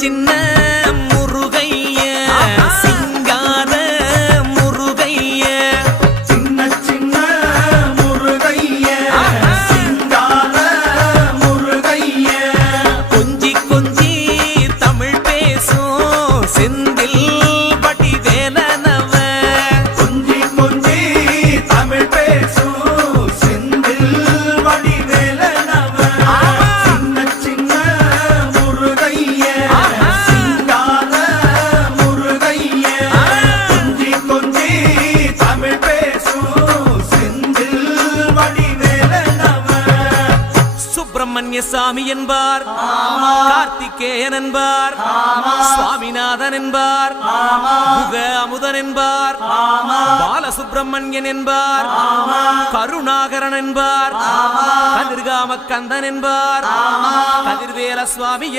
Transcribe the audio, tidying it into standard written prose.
சின்ன முருகைய சிங்கார முருகைய சின்ன சின்ன முருகைய சிங்கார முருகைய கொஞ்சி கொஞ்சி தமிழ் பேசும் செந்தில் வடிவேலனவ கொஞ்சி கொஞ்சி தமிழ் பேசும் செந்தில் வடிவேலனவ சின்ன சின்ன முருகைய சிங்கார முருகைய கொஞ்சி கொஞ்சி தமிழ் பேசும் செந்தில் வடிவேலனவ சுப்பிரமணிய சாமி என்பார், கார்த்திகேயன் என்பார், சுவாமிநாதன் என்பார், முக அமுதன் என்பார், பாலசுப்பிரமணியன் என்பார், கருணாகரன் என்பார், கதிர்காம கந்தன் என்பார், கதிர்வேல சுவாமி